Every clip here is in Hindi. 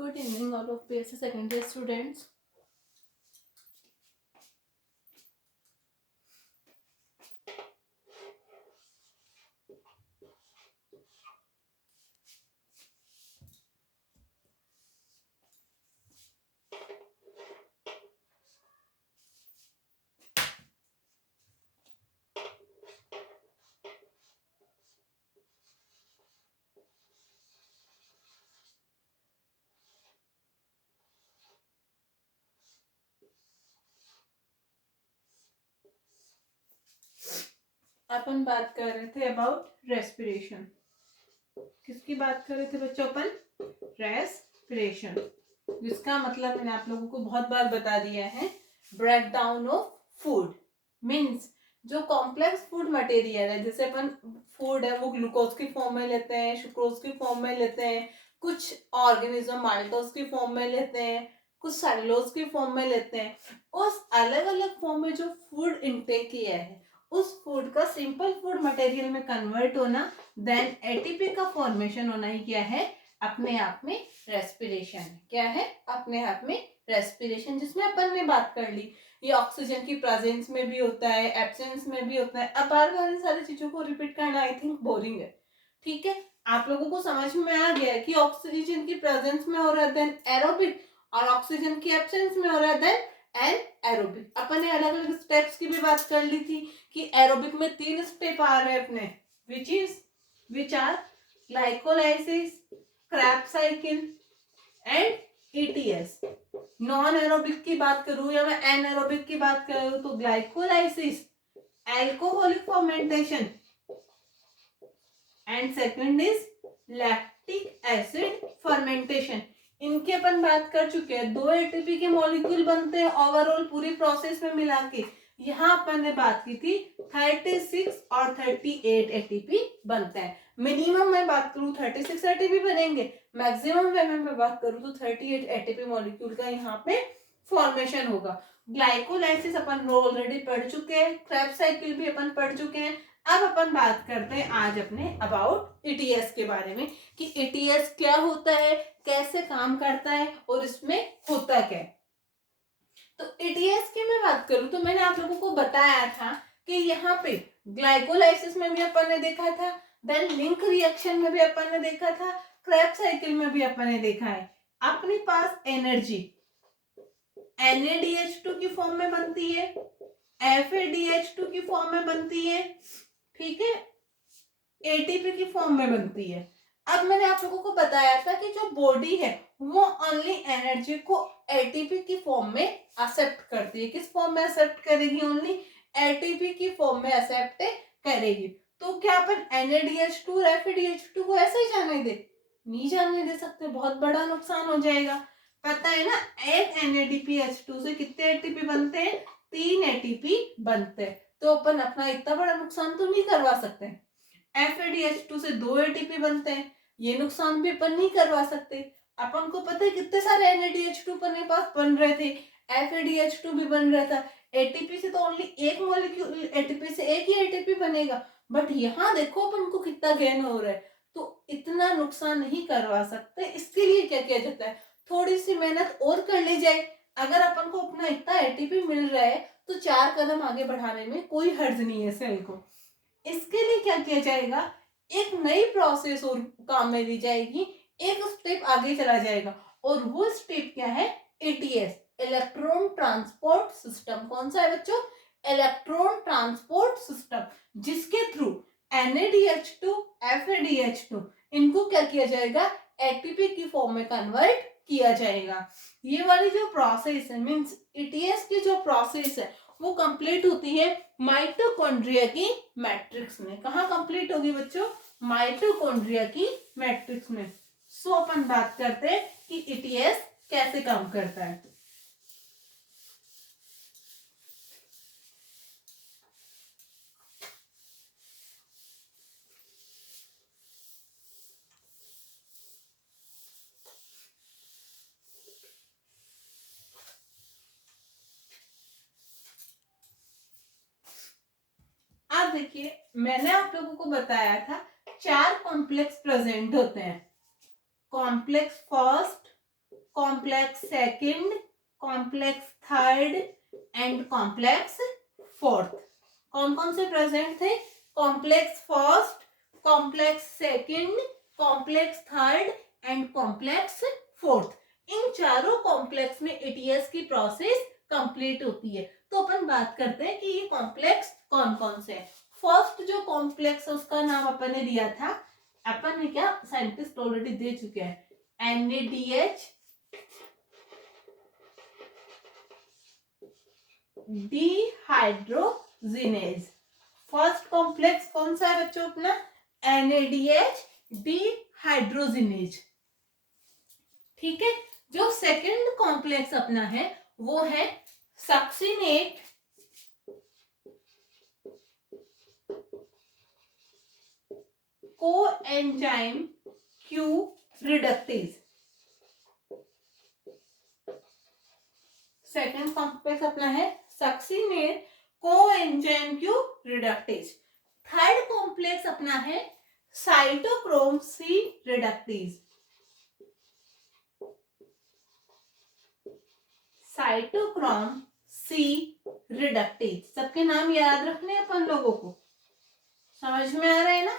Good evening, all of PSC secondary students. अपन बात कर रहे थे अबाउट रेस्पिरेशन. किसकी बात कर रहे थे बच्चों? अपन रेस्पिरेशन, जिसका मतलब मैंने आप लोगों को बहुत बार बता दिया है. Break down of food means जो कॉम्प्लेक्स फूड मटेरियल है, जैसे अपन फूड है वो ग्लूकोज की फॉर्म में लेते हैं, सुक्रोज की फॉर्म में लेते हैं, कुछ ऑर्गेनिज्म माल्टोज की फॉर्म में लेते हैं, कुछ सेलुलोज की फॉर्म में लेते हैं. उस अलग अलग फॉर्म में जो फूड इनटेक किया है उस फूड का सिंपल फूड मटेरियल में कन्वर्ट होना, देन एटीपी का फॉर्मेशन होना ही क्या है? अपने आप में रेस्पिरेशन. क्या है? अपने आप में रेस्पिरेशन, जिसमें अपन ने बात कर ली. ये ऑक्सीजन की प्रेजेंस में भी होता है, एब्सेंस में भी होता है. अब बार बार इन सारी चीजों को रिपीट करना आई थिंक बोरिंग है. ठीक है, आप लोगों को समझ में आ गया कि ऑक्सीजन की प्रेजेंस में हो रहा है देन एरोबिक, और ऑक्सीजन की एब्सेंस में हो रहा है देन एरोबिक. अपन ने अलग अलग स्टेप्स की भी बात कर ली थी कि एरोबिक में 3 स्टेप आ रहे हैं अपने, which are glycolysis, Krebs cycle and ETS. Non aerobic की बात करूं या मैं एनएरोबिक की बात करूं तो glycolysis, alcoholic fermentation and second is lactic acid fermentation. इनकी अपन बात कर चुके हैं. 2 एटीपी के मॉलिक्यूल बनते हैं ओवरऑल पूरी प्रोसेस में मिला के. यहाँ अपन ने बात की थी 36 और 38 एटीपी बनते हैं. मिनिमम मैं बात करूं 36 एटीपी बनेंगे, मैक्सिमम मैं बात करूं तो 38 एटीपी मॉलिक्यूल का यहाँ पे फॉर्मेशन होगा. ग्लाइकोलाइसिस अपन ऑलरेडी पढ़ चुके हैं, क्रेब्स साइकिल भी अपन पढ़ चुके हैं. अब अपन बात करते हैं आज अपने अबाउट ईटीएस के बारे में कि ईटीएस क्या होता है, कैसे काम करता है और इसमें होता क्या है. तो ईटीएस की मैं बात करूं तो मैंने आप लोगों को बताया था कि यहाँ पे ग्लाइकोलाइसिस में भी अपन ने देखा था, देन लिंक रिएक्शन में भी अपन ने देखा था, क्रेब्स साइकिल में भी अपन ने देखा है. अपने पास एनर्जी NADH2 की फॉर्म में बनती है, FADH2 की फॉर्म में बनती है, ठीक है, एटीपी की फॉर्म में बनती है. अब मैंने आप लोगों को बताया था कि जो बॉडी है वो ओनली एनर्जी को एटीपी की फॉर्म में एक्सेप्ट करती है. किस फॉर्म में एक्सेप्ट करेगी? ओनली एटीपी की फॉर्म में एक्सेप्ट करेगी. तो क्या अपन NADH2 और FADH2 को ऐसे ही जाने दे? नहीं जाने दे सकते, बहुत बड़ा नुकसान हो जाएगा. पता है ना, एक NADPH2 से कितने एटीपी बनते हैं? 3 एटीपी बनते हैं. तो अपन अपना इतना बड़ा नुकसान तो नहीं करवा सकते. FADH2 से 2 एटीपी बनते हैं, ये नुकसान भी अपन नहीं करवा सकते. अपन को पता है कितने सारे NADH2 अपने पास बन रहे थे, FADH2 भी बन रहा था. एटीपी से तो ओनली एक मॉलिक्यूल, एटीपी से एक ही एटीपी बनेगा, बट यहाँ देखो अपन को कितना गेन हो रहा है. तो इतना नुकसान नहीं करवा सकते. इसके लिए क्या किया जाता है? थोड़ी सी मेहनत और कर ली जाए. अगर अपन को अपना इतना एटीपी मिल रहा है तो 4 कदम आगे बढ़ाने में कोई हर्ज नहीं है सेल को. इसके लिए क्या किया जाएगा? एक नई प्रोसेस और काम में ली जाएगी, एक स्टेप आगे चला जाएगा. और वो स्टेप क्या है? ATS, electron transport system. कौन सा है बच्चों? इलेक्ट्रॉन ट्रांसपोर्ट सिस्टम, जिसके थ्रू NADH2, FADH2 इनको क्या किया जाएगा? एटीपी की फॉर्म में कन्वर्ट किया जाएगा. ये वाली जो प्रोसेस है मींस ईटीएस की जो प्रोसेस है वो कंप्लीट होती है माइटोकॉन्ड्रिया की मैट्रिक्स में. कहाँ कंप्लीट होगी बच्चों? माइटोकॉन्ड्रिया की मैट्रिक्स में. सो अपन बात करते हैं कि ईटीएस कैसे काम करता है. अब देखिए, मैंने आप लोगों को बताया था 4 कॉम्प्लेक्स प्रेजेंट होते हैं. Complex first, complex second, complex third and complex fourth. कौन कौन से प्रेजेंट थे? Complex first, complex second, complex third and complex fourth. इन चारों कॉम्प्लेक्स में एटीएस की प्रोसेस कंप्लीट होती है। तो अपन बात करते हैं कि ये कॉम्प्लेक्स कौन कौन से हैं। फर्स्ट जो कॉम्प्लेक्स है उसका नाम अपन ने दिया था, अपन ने क्या साइंटिस्ट ऑलरेडी दे चुके हैं, NADH डिहाइड्रोजिनेज। फर्स्ट कॉम्प्लेक्स कौन सा है बच्चों अपना? NADH dehydrogenase. ठीक है। जो सेकंड कॉम्प्लेक्स अपना है वो है succinate coenzyme Q reductase. Second complex अपना है succinate coenzyme Q reductase. Third complex अपना है cytochrome C reductase. Cytochrome C reductase. सबके नाम याद रखने अपन लोगों को, समझ में आ रहा है ना?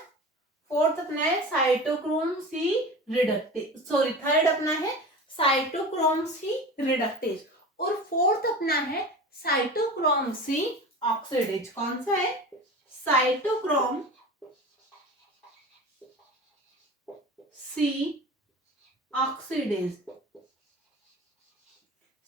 फोर्थ अपना है cytochrome C reductase, sorry third अपना है साइटोक्रोम C रिडक्टेज और फोर्थ अपना है साइटोक्रोम C ऑक्सीडेज। कौन सा है? Cytochrome C oxidase.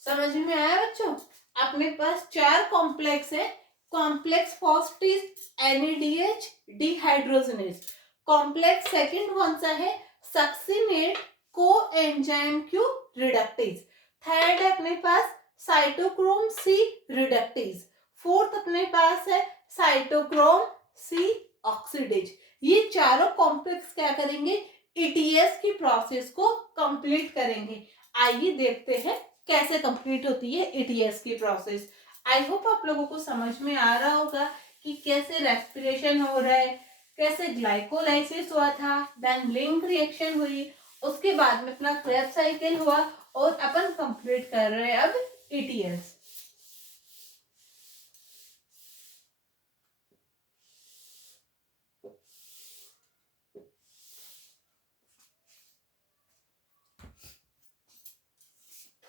समझ में आया बच्चों? अपने पास चार कॉम्प्लेक्स है। Complex first is NADH dehydrogenase. Complex second कौन सा है? Succinate coenzyme Q reductase. Third है अपने पास साइटोक्रोम C रिडक्टेज। फोर्थ अपने पास है साइटोक्रोम C ऑक्सीडेज। ये चारों कॉम्प्लेक्स क्या करेंगे? ETS की प्रोसेस को कंप्लीट करेंगे। आइए देखते हैं कैसे कंप्लीट होती है ETS की प्रोसेस। आई होप आप लोगों को समझ में आ रहा होगा कि कैसे रेस्पिरेशन हो रहा है, कैसे ग्लाइकोलाइसिस हुआ था, देन लिंक रिएक्शन हुई, उसके बाद में अपना क्रेब्स साइकिल हुआ और अपन कंप्लीट कर रहे हैं अब ETS।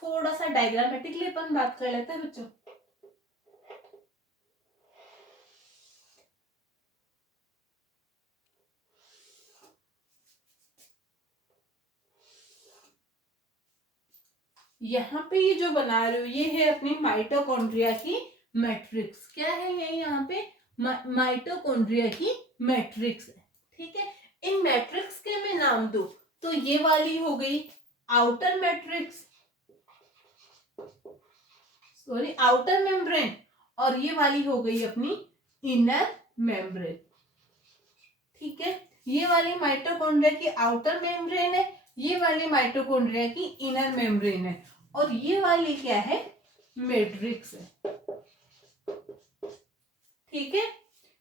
थोड़ा सा डायग्रामेटिकली अपन बात कर लेते हैं बच्चों। यहाँ पे ये जो बना रहे हो ये है अपनी माइटोकॉन्ड्रिया की मैट्रिक्स। क्या है ये? यहाँ पे माइटोकॉन्ड्रिया की मैट्रिक्स है। ठीक है। इन मैट्रिक्स के मैं नाम दूं तो ये वाली हो गई outer matrix, sorry outer membrane, और ये वाली हो गई अपनी इनर मेम्ब्रेन। ठीक है। ये वाली माइटोकॉन्ड्रिया की आउटर मेम्ब्रेन है, ये वाली माइटोकॉन्ड्रिया की इनर मेम्ब्रेन है, और ये वाली क्या है? मैट्रिक्स है। ठीक है।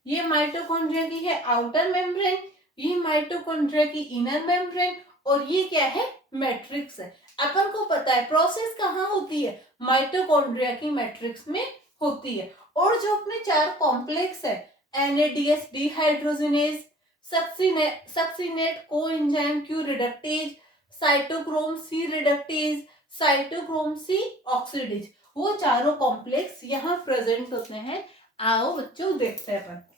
ये माइटोकॉन्ड्रिया की है आउटर मेम्ब्रेन, ये माइटोकॉन्ड्रिया की इनर मेम्ब्रेन, और ये क्या है? मैट्रिक्स है। अपन को पता है प्रोसेस कहाँ होती है? माइटोकॉन्ड्रिया की मैट्रिक्स में होती है। और जो अपने चार कॉम्प्लेक्स है NADH dehydrogenase, succinate coenzyme Q reductase, cytochrome C reductase, cytochrome C oxidase, वो चारों कॉम्प्लेक्स यहाँ प्रेजेंट होते हैं। आओ बच्चों देखते हैं अपन।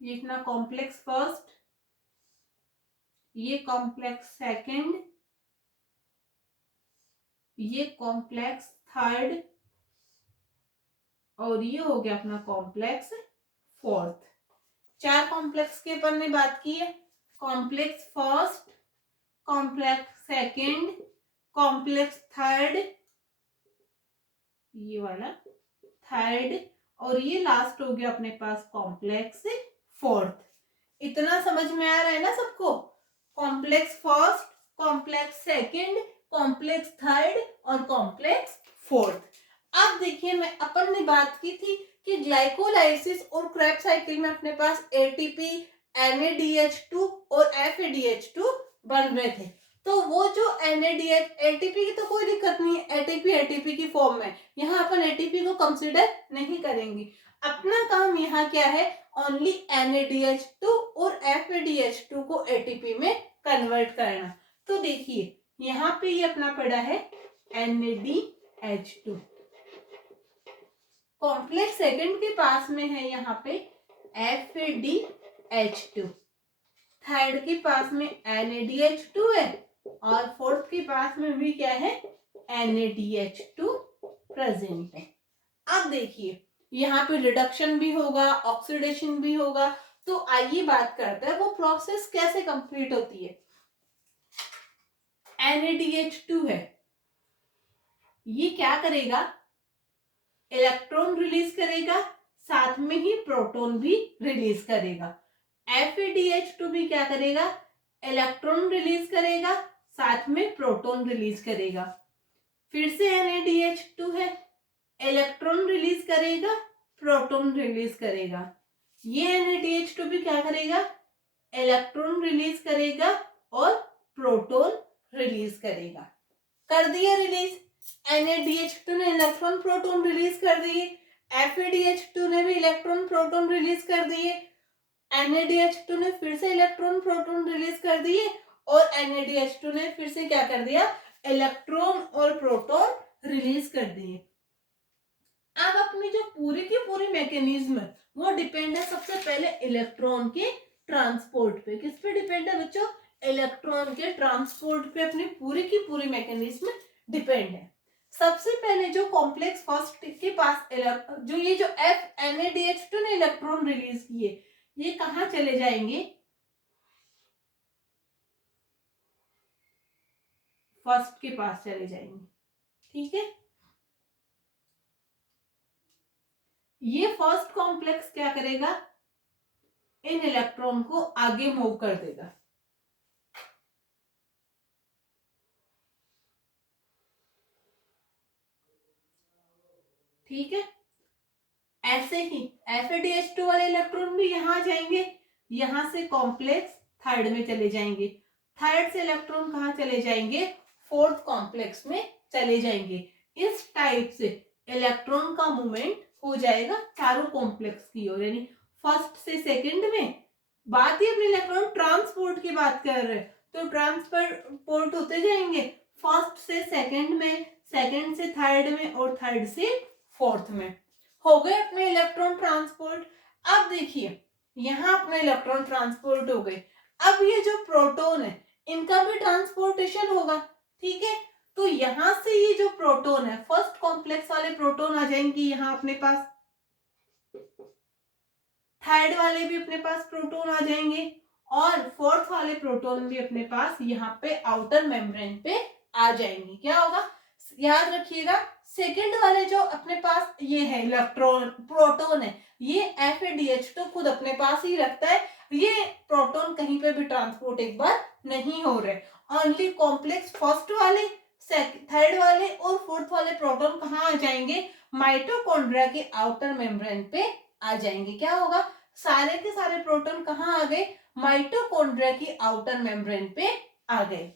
ये अपना कॉम्प्लेक्स फर्स्ट, ये कॉम्प्लेक्स सेकंड, ये कॉम्प्लेक्स थर्ड, और ये हो गया अपना कॉम्प्लेक्स फोर्थ। चार कॉम्प्लेक्स के अपन ने बात की है। Complex first, complex second, complex third, ये वाला थर्ड, और ये लास्ट हो गया अपने पास कॉम्प्लेक्स फोर्थ। इतना समझ में आ रहा है ना सबको? Complex first, complex second, complex third और कॉम्प्लेक्स फोर्थ। अब देखिए, मैं अपन ने बात की थी कि ग्लाइकोलाइसिस और क्रेब्स साइकिल में अपने पास एटीपी, NADH2 और FADH2 बन रहे थे। तो वो जो NADH, एटीपी की तो कोई दिक्कत नहीं है, एटीपी की फॉर्म में, यहाँ अपन एटीपी को कंसिडर नहीं करेंगे। अपना काम यहाँ क्या है, ओनली NADH2 और FADH2 को एटीपी में कन्वर्ट करना। तो देखिए यहाँ पे ये अपना पड़ा है NADH2, कॉम्प्लेक्स सेकंड के पास में है यहाँ पे FADH2, थर्ड के पास में NADH2 है और फोर्थ के पास में भी क्या है, NADH2 प्रेजेंट है। अब देखिए यहाँ पे रिडक्शन भी होगा, ऑक्सीडेशन भी होगा। तो आइए बात करते हैं वो प्रोसेस कैसे कंप्लीट होती है। NADH2 है, ये क्या करेगा, इलेक्ट्रॉन रिलीज करेगा, साथ में ही प्रोटॉन भी रिलीज करेगा। FADH2 भी क्या करेगा, इलेक्ट्रॉन रिलीज करेगा, साथ में प्रोटॉन रिलीज करेगा। फिर से NADH2 है, इलेक्ट्रॉन रिलीज करेगा, प्रोटॉन रिलीज करेगा। ये NADH2 भी क्या करेगा, इलेक्ट्रॉन रिलीज करेगा और प्रोटॉन रिलीज करेगा। कर दिया रिलीज, NADH2 ने इलेक्ट्रॉन प्रोटॉन रिलीज कर दिए, FADH2 ने भी इलेक्ट्रॉन प्रोटॉन रिलीज कर दिए, NADH2 ने फिर से इलेक्ट्रॉन प्रोटॉन रिलीज कर दिए और NADH2 ने फिर से क्या कर दिया, इलेक्ट्रॉन और प्रोटॉन रिलीज कर दिए। अब अपनी जो पूरी की पूरी मैकेनिज्म है वो डिपेंड है सबसे पहले इलेक्ट्रॉन के ट्रांसपोर्ट पे। किस पे डिपेंड है बच्चों, इलेक्ट्रॉन के ट्रांसपोर्ट पे अपनी पूरी की पूरी मैकेनिज्म डिपेंड है। सबसे पहले जो कॉम्प्लेक्स फर्स्ट के पास जो ये जो NADH2 ने इलेक्ट्रॉन रिलीज किए, ये कहाँ चले जाएंगे, फर्स्ट के पास चले जाएंगे। ठीक है, ये फर्स्ट कॉम्प्लेक्स क्या करेगा, इन इलेक्ट्रॉन को आगे मूव कर देगा। ठीक है, ऐसे ही FADH2 वाले इलेक्ट्रॉन भी यहां जाएंगे, यहां से कॉम्प्लेक्स थर्ड में चले जाएंगे, थर्ड से इलेक्ट्रॉन कहाँ चले जाएंगे, फोर्थ कॉम्प्लेक्स में चले जाएंगे। इस टाइप से इलेक्ट्रॉन का मूवमेंट हो जाएगा चारों कॉम्प्लेक्स की ओर, यानी फर्स्ट से सेकंड में। बात ही अपने इलेक्ट्रॉन ट्रांसपोर्ट की बात कर रहे हैं, तो ट्रांसपोर्ट होते जाएंगे फर्स्ट से सेकंड में, सेकंड से थर्ड में और थर्ड से फोर्थ में। हो गए अपने इलेक्ट्रॉन ट्रांसपोर्ट। अब देखिए यहाँ अपने इलेक्ट्रॉन ट्रांसपोर्ट हो गए, अब ये जो प्रोटॉन है इनका भी ट्रांसपोर्टेशन होगा। ठीक है, तो यहां से ये जो प्रोटॉन है, फर्स्ट कॉम्प्लेक्स वाले प्रोटॉन आ जाएंगे यहाँ अपने पास, थर्ड वाले भी अपने पास प्रोटॉन आ जाएंगे और फोर्थ वाले प्रोटॉन भी अपने पास यहाँ पे आउटर मेम्ब्रेन पे आ जाएंगे। क्या होगा, याद रखिएगा, सेकंड वाले जो अपने पास ये है इलेक्ट्रॉन प्रोटॉन है, ये FADH तो खुद अपने पास ही रखता है, ये प्रोटॉन कहीं पे भी ट्रांसपोर्ट एक बार नहीं हो रहे। ओनली कॉम्प्लेक्स फर्स्ट वाले, थर्ड वाले और फोर्थ वाले प्रोटॉन कहाँ आ जाएंगे, माइटोकॉन्ड्रिया के आउटर मेम्ब्रेन पे आ जाएंगे। क्या होगा, सारे के सारे प्रोटॉन कहाँ आ गए, माइटोकॉन्ड्रिया की आउटर मेम्ब्रेन पे आ गए।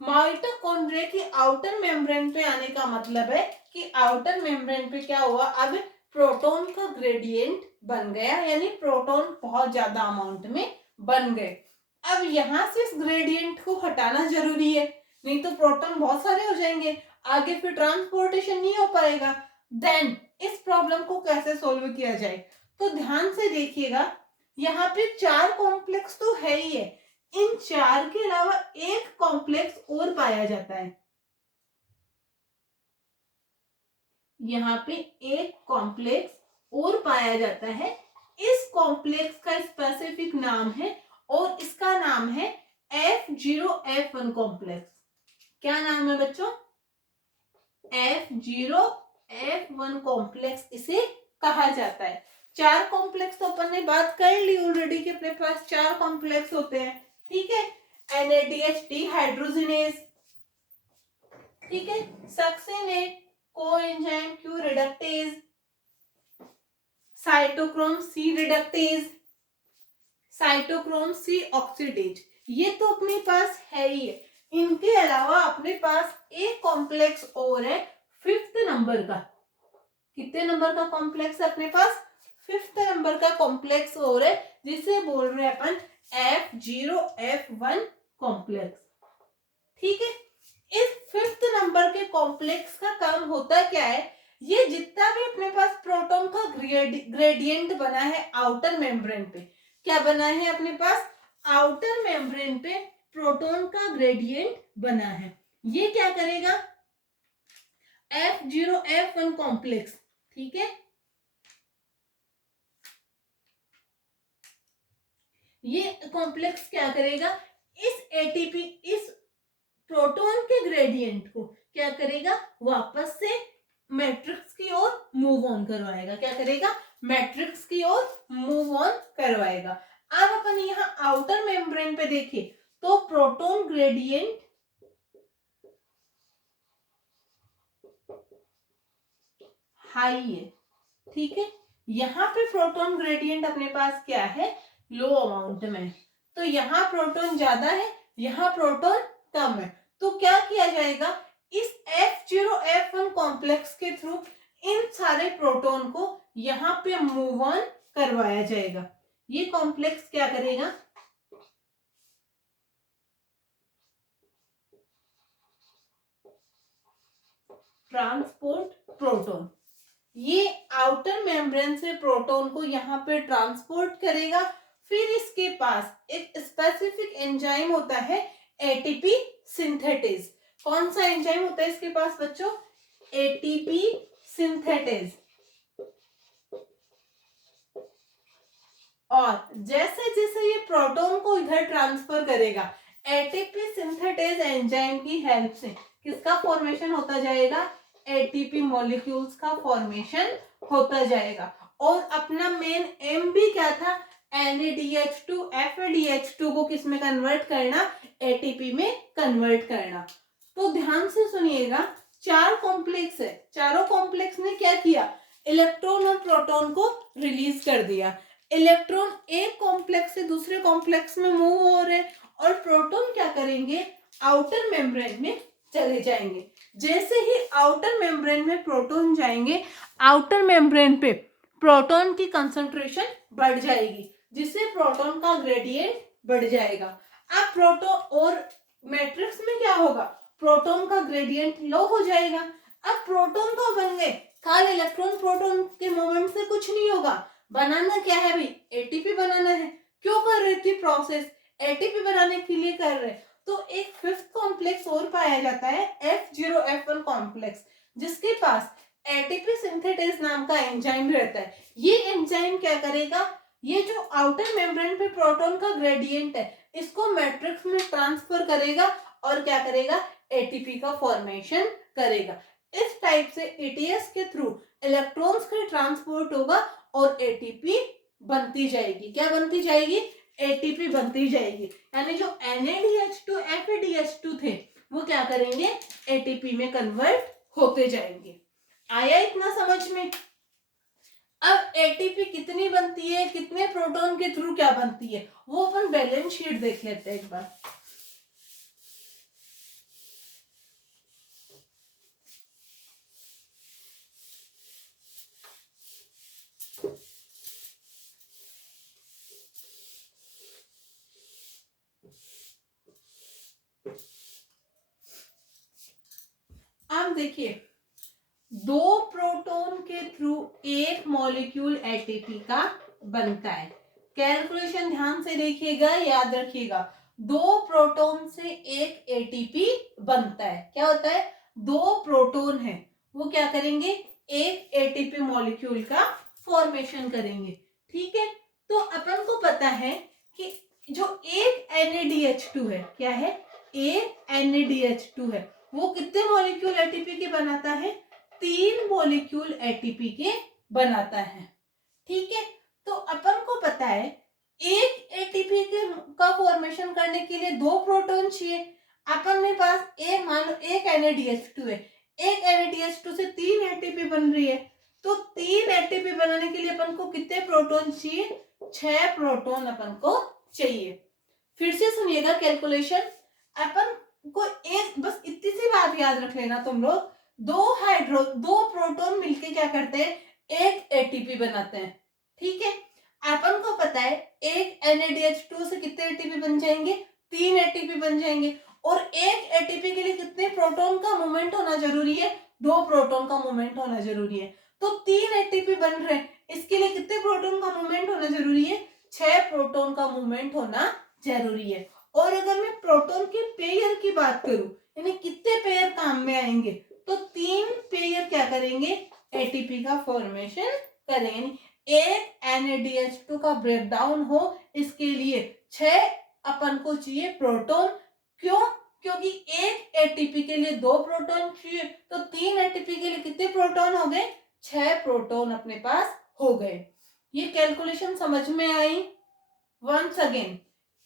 माइटोकॉन्ड्रिया की आउटर मेम्ब्रेन पे आने का मतलब है कि आउटर मेम्ब्रेन पे क्या हुआ, अब प्रोटॉन का ग्रेडियंट बन गया, यानी प्रोटॉन बहुत ज्यादा अमाउंट में बन गए। अब यहां से इस ग्रेडियंट को हटाना जरूरी है, नहीं तो प्रोटॉन बहुत सारे हो जाएंगे, आगे फिर ट्रांसपोर्टेशन नहीं हो पाएगा। देन इस प्रॉब्लम को कैसे सोल्व किया जाए, तो ध्यान से देखिएगा, यहाँ पे चार कॉम्प्लेक्स तो है ही है, इन चार के अलावा एक कॉम्प्लेक्स और पाया जाता है। यहाँ पे एक कॉम्प्लेक्स और पाया जाता है, इस कॉम्प्लेक्स का स्पेसिफिक नाम है और इसका नाम है F0F1 कॉम्प्लेक्स। क्या नाम है बच्चों, F0F1 कॉम्प्लेक्स इसे कहा जाता है। 4 कॉम्प्लेक्स तो अपन ने बात कर ली ऑलरेडी कि अपने पास 4 कॉम्प्लेक्स होते हैं, ठीक है। NADH डिहाइड्रोजिनेज, ठीक है, succinate, coenzyme Q reductase, cytochrome C reductase, cytochrome C oxidase, ये तो अपने पास है ही है। इनके अलावा अपने पास एक कॉम्प्लेक्स और है 5th नंबर का। कितने नंबर का कॉम्प्लेक्स है अपने पास? 5th नंबर का कॉम्प्लेक्स और है, जिसे बोल रहे हैं अपन F0F1 कॉम्प्लेक्स, ठीक है। इस 5th नंबर के कॉम्प्लेक्स का काम होता क्या है, ये जितना भी अपने पास प्रोटॉन का ग्रेडियंट बना है आउटर मेम्ब्रेन पे, क्या बना है अपने पास? आउटर मेम्ब्रेन पे प्रोटॉन का ग्रेडियंट बना है। ये क्या करेगा? F0F1 कॉम्प्लेक्स, ठीक है, ये कॉम्प्लेक्स क्या करेगा? इस एटीपी, इस प्रोटॉन के ग्रेडियंट को क्या करेगा? वापस से मैट्रिक्स की ओर मूव ऑन करवाएगा। क्या करेगा? मैट्रिक्स की ओर मूव ऑन करवाएगा। अब अपन यहाँ आउटर मेम्ब्रेन पे देखें तो प्रोटॉन ग्रेडियंट हाई है, ठीक है। यहाँ पे प्रोटॉन ग्रेडियंट अपने पास क्या है? लो अमाउंट में। तो यहाँ प्रोटॉन ज्यादा है, यहाँ प्रोटॉन कम है। तो क्या किया जाएगा? इस F0F1 कॉम्प्लेक्स के थ्रू इन सारे प्रोटॉन को यहाँ पे मूव ऑन करवाया जाएगा। ये कॉम्प्लेक्स क्या करेगा? Transport proton. ये आउटर मेम्ब्रेन से प्रोटॉन को यहाँ पे ट्रांसपोर्ट करेगा। फिर इसके पास एक स्पेसिफिक एंजाइम होता है एटीपी सिंथेटेज। कौन सा एंजाइम होता है इसके पास बच्चों? ATP synthetase. और जैसे जैसे ये प्रोटॉन को इधर ट्रांसफर करेगा, एटीपी सिंथेटेज एंजाइम की हेल्प से किसका फॉर्मेशन होता जाएगा? एटीपी मॉलिक्यूल्स का फॉर्मेशन होता जाएगा। और अपना मेन एम भी क्या था? NADH2 FADH2 को किस में कन्वर्ट करना? एटीपी में कन्वर्ट करना। तो ध्यान से सुनिएगा, 4 कॉम्प्लेक्स है, चारों कॉम्प्लेक्स ने क्या किया? इलेक्ट्रॉन और प्रोटॉन को रिलीज कर दिया। इलेक्ट्रॉन एक कॉम्प्लेक्स से दूसरे कॉम्प्लेक्स में मूव हो रहे हैं और प्रोटॉन क्या करेंगे? आउटर मेम्ब्रेन में चले जाएंगे। जैसे ही आउटर मेम्ब्रेन में प्रोटॉन जाएंगे, आउटर मेम्ब्रेन पे प्रोटॉन की कंसंट्रेशन बढ़ जाएगी, जिससे प्रोटॉन का ग्रेडियंट बढ़ जाएगा। अब प्रोटॉन और मैट्रिक्स में क्या होगा? प्रोटॉन का ग्रेडियंट लो हो जाएगा। अब प्रोटॉन को बन गए, खाली इलेक्ट्रॉन प्रोटॉन के मूवमेंट से कुछ नहीं होगा। बनाना क्या है भाई? एटीपी बनाना है। क्यों कर रही थी प्रोसेस? एटीपी बनाने के लिए कर रहे। तो एक 5th कॉम्प्लेक्स और पाया जाता है F0F1 कॉम्प्लेक्स, जिसके पास एटीपी सिंथेटेज नाम का एंजाइम रहता है। ये एंजाइम क्या करेगा? ये जो आउटर मेम्ब्रेन पे प्रोटॉन का ग्रेडियंट है, इसको मैट्रिक्स में ट्रांसफर करेगा और क्या करेगा? एटीपी का फॉर्मेशन करेगा। इस टाइप से एटीएस के थ्रू इलेक्ट्रॉन्स का ट्रांसपोर्ट होगा और एटीपी बनती जाएगी। क्या बनती जाएगी? एटीपी बनती जाएगी। यानी जो NADH2 FADH2 थे वो क्या करेंगे? एटीपी में कन्वर्ट होते जाएंगे। आया इतना समझ में? अब एटीपी कितनी बनती है, कितने प्रोटॉन के थ्रू क्या बनती है, वो अपन बैलेंस शीट देख लेते हैं एक बार। अब देखिए, 2 प्रोटॉन के थ्रू एक मॉलिक्यूल एटीपी का बनता है। कैलकुलेशन ध्यान से देखिएगा, याद रखिएगा। 2 प्रोटॉन से एक एटीपी बनता है। क्या होता है? 2 प्रोटॉन है, वो क्या करेंगे? एक एटीपी मॉलिक्यूल का फॉर्मेशन करेंगे, ठीक है। तो अपन को पता है कि जो एक NADH2 है, क्या है? एक NADH2 है, वो कितने मॉलिक्यूल एटीपी के बनाता है? 3 मॉलिक्यूल एटीपी के बनाता है। ठीक है, तो अपन को पता है एक एटीपी का फॉर्मेशन करने के लिए 2 प्रोटॉन चाहिए। अपन मेरे पास एक, मान लो एक NaDH2 है, एक NaDH2 से 3 एटीपी बन रही है, तो 3 एटीपी बनाने के लिए अपन को कितने प्रोटॉन चाहिए? 6 प्रोटॉन अपन को चाहिए। फिर से सुनिएगा कैलकुलेशन। अपन को एक बस इतनी सी बात याद रख लेना तुम लोग, 2 प्रोटॉन मिलके क्या करते हैं? एक एटीपी बनाते हैं। ठीक है, अपन को पता है एक NaDH2 से कितने एटीपी बन जाएंगे? 3 एटीपी बन जाएंगे। और एक एटीपी के लिए कितने प्रोटॉन का मूवमेंट होना जरूरी है? 2 प्रोटॉन का मूवमेंट होना जरूरी है। तो 3 एटीपी बन रहे हैं, इसके लिए कितने प्रोटॉन का मूवमेंट होना जरूरी है? 6 प्रोटॉन का मूवमेंट होना जरूरी है। और अगर मैं प्रोटॉन के पेयर की बात करूं, यानी कितने पेयर काम में आएंगे, तो 3 पेयर क्या करेंगे? एटीपी का फॉर्मेशन करेंगे। एक NaDH2 का ब्रेकडाउन हो, इसके लिए 6 अपन को चाहिए प्रोटॉन। क्यों? क्योंकि एक एटीपी के लिए 2 प्रोटॉन चाहिए, तो 3 एटीपी के लिए कितने प्रोटॉन हो गए? 6 प्रोटॉन अपने पास हो गए। ये कैलकुलेशन समझ में आई? वंस अगेन,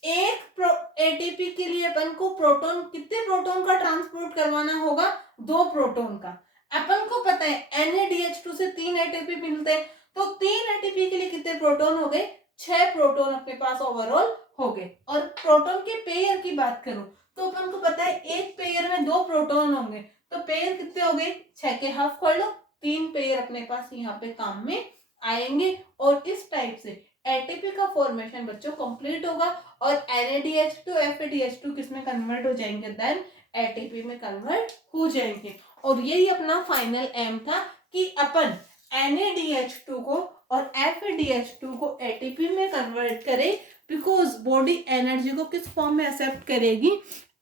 एक एटीपी के लिए अपन को प्रोटॉन, कितने प्रोटॉन का ट्रांसपोर्ट करवाना होगा? 2 प्रोटॉन का। अपन को पता है NaDH2 से 3 एटीपी मिलते हैं, तो 3 एटीपी के लिए कितने प्रोटॉन हो गए? 6 प्रोटॉन अपने पास ओवरऑल हो गए। और प्रोटॉन के पेयर की बात करूं, तो अपन को पता है एक पेयर में 2 प्रोटॉन होंगे, तो पेयर कितने हो गए? 6 के हाफ कर लो, 3 पेयर अपने पास यहाँ पे काम में आएंगे। और इस टाइप से एटीपी का फॉर्मेशन बच्चों कंप्लीट होगा और NaDH2 FADH2 किसमें कन्वर्ट हो जाएंगे? देन एटीपी में कन्वर्ट हो जाएंगे। और यही अपना फाइनल एम था कि अपन NaDH2 को और FADH2 को एटीपी में कन्वर्ट करें, बिकॉज बॉडी एनर्जी को किस फॉर्म में एक्सेप्ट करेगी?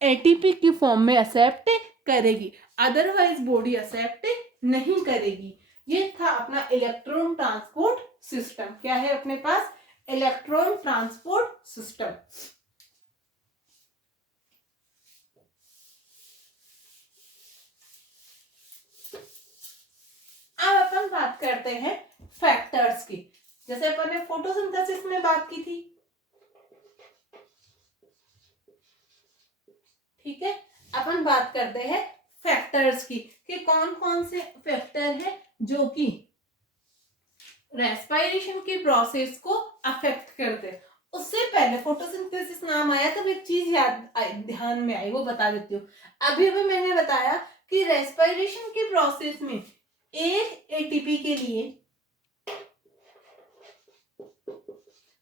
एटीपी की फॉर्म में एक्सेप्ट करेगी, अदरवाइज बॉडी एक्सेप्ट नहीं करेगी। ये था अपना इलेक्ट्रॉन ट्रांसपोर्ट सिस्टम। क्या है अपने पास? Electron transport system. अब अपन बात करते हैं फैक्टर्स की, जैसे अपन ने फोटोसिंथेसिस में बात की थी। ठीक है, अपन बात करते हैं फैक्टर्स की कि कौन कौन से फैक्टर है जो कि रेस्पिरेशन की प्रोसेस को अफेक्ट करते हैं। उससे पहले फोटोसिंथेसिस नाम आया तब एक चीज याद ध्यान में आई, वो बता देती हूँ। अभी मैंने बताया कि रेस्पिरेशन की प्रोसेस में एक एटीपी के लिए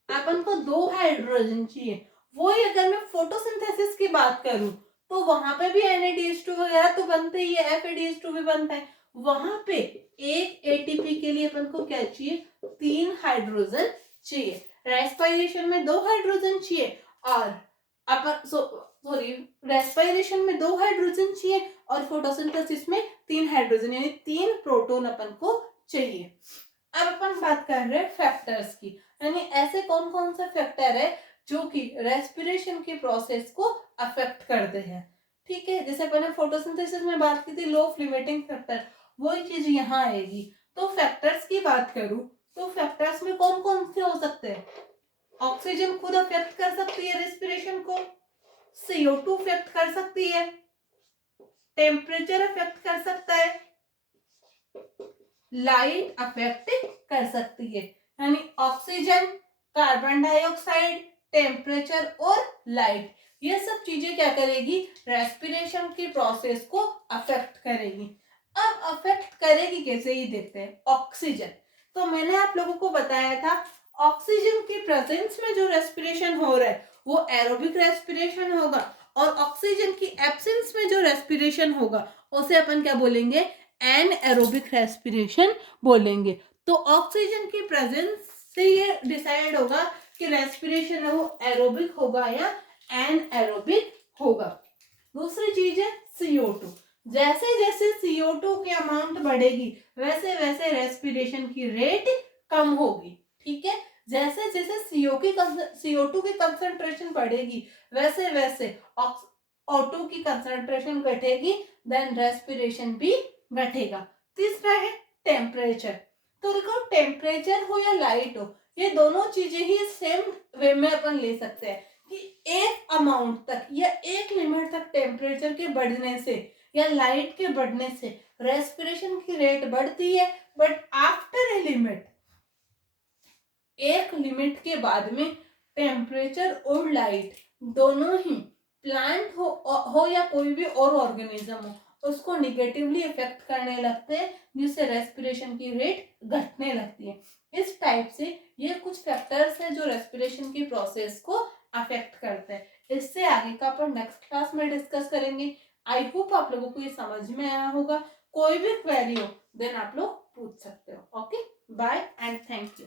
अपन को 2 हाइड्रोजन चाहिए। वही अगर मैं फोटोसिंथेसिस की बात करूं, तो वहां पे भी NaDH2 वगैरह तो बनते ही है, FADH2 भी बनता है। वहां पे एक एटीपी के लिए अपन को क्या चाहिए? 3 हाइड्रोजन चाहिए। रेस्पिरेशन में 2 हाइड्रोजन चाहिए और अपन सॉरी रेस्पिरेशन में 2 हाइड्रोजन चाहिए और फोटोसिंथेसिस में 3 हाइड्रोजन, यानी 3 प्रोटॉन अपन को चाहिए। अब अपन बात कर रहे हैं फैक्टर्स की, यानी ऐसे कौन कौन से फैक्टर है जो कि रेस्पिरेशन की प्रोसेस को अफेक्ट करते हैं। ठीक है, जैसे अपन ने फोटोसिंथेसिस में बात की थी लो लिमिटिंग फैक्टर, वही चीज यहाँ आएगी। तो फैक्टर्स की बात करूं तो फैक्टर्स में कौन कौन से हो सकते हैं? ऑक्सीजन खुद अफेक्ट कर सकती है रेस्पिरेशन को, CO2 अफेक्ट कर सकती है, टेम्परेचर अफेक्ट कर सकता है, लाइट अफेक्ट कर सकती है। यानी ऑक्सीजन, कार्बन डाइऑक्साइड, टेम्परेचर और लाइट, ये सब चीजें क्या करेगी? रेस्पिरेशन की प्रोसेस को अफेक्ट करेगी। अब अफेक्ट करेगी कैसे, ही देखते हैं। ऑक्सीजन, तो मैंने आप लोगों को बताया था ऑक्सीजन की प्रेजेंस में जो रेस्पिरेशन हो रहा है वो एरोबिक रेस्पिरेशन होगा, और ऑक्सीजन की एब्सेंस में जो रेस्पिरेशन होगा उसे अपन क्या बोलेंगे? एनएरोबिक रेस्पिरेशन बोलेंगे। तो ऑक्सीजन की प्रेजेंस से ये डिसाइड होगा कि रेस्पिरेशन है वो एरोबिक होगा या एनएरोबिक होगा। दूसरी चीज है CO2। जैसे जैसे CO2 की अमाउंट बढ़ेगी वैसे वैसे रेस्पिरेशन की रेट कम होगी। ठीक है, जैसे जैसे CO2 की कंसंट्रेशन बढ़ेगी वैसे वैसे O2 की कंसंट्रेशन घटेगी, देन रेस्पिरेशन भी घटेगा। तीसरा है टेम्परेचर। तो देखो टेम्परेचर हो या लाइट हो, ये दोनों चीजें ही सेम वे में अपन ले सकते हैं कि एक अमाउंट तक या एक लिमिट तक टेम्परेचर के बढ़ने से या लाइट के बढ़ने से रेस्पिरेशन की रेट बढ़ती है, बट आफ्टर ए लिमिट, एक लिमिट के बाद में टेम्परेचर और लाइट दोनों ही प्लांट हो या कोई भी और ऑर्गेनिज्म हो, उसको निगेटिवली इफेक्ट करने लगते हैं, जिससे रेस्पिरेशन की रेट घटने लगती है। इस टाइप से ये कुछ फैक्टर्स हैं जो रेस्पिरेशन की प्रोसेस को अफेक्ट करते हैं। इससे आगे का अपन नेक्स्ट क्लास में डिस्कस करेंगे। आई होप आप लोगों को ये समझ में आया होगा। कोई भी क्वेरी हो देन आप लोग पूछ सकते हो। Okay, bye and thank you.